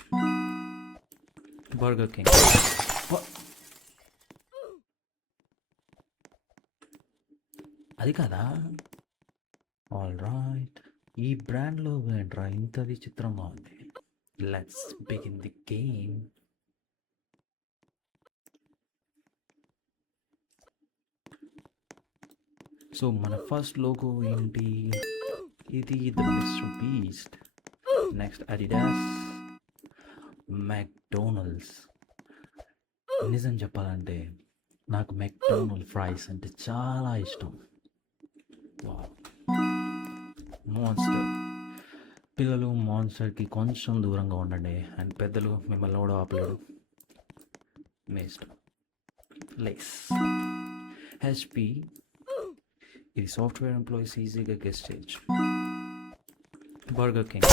చేయొచ్చు. Burger king. అది కదా. ఆల్ రైట్, ఈ బ్రాండ్లో ఏంట్రా ఇంత విచిత్రంగా ఉంది. Let's begin the game. So మన ఫస్ట్ లోగో ఏంటి? ఇది the mister beast. Next Adidas, McDonald's. నిజం చెప్పాలంటే నాకు మెక్డోనల్డ్ ఫ్రైస్ అంటే చాలా ఇష్టం. మాన్స్టర్. పిల్లలు మాన్స్టర్కి కొంచెం దూరంగా ఉండండి, అండ్ పెద్దలు మిమ్మల్ని కూడా ఆపలేడు. మీ ఇష్టం. లైక్స్. హెచ్పి. ఇది సాఫ్ట్వేర్ ఎంప్లాయీస్ ఈజీగా గెస్ట్ చేయొచ్చు. Burger king.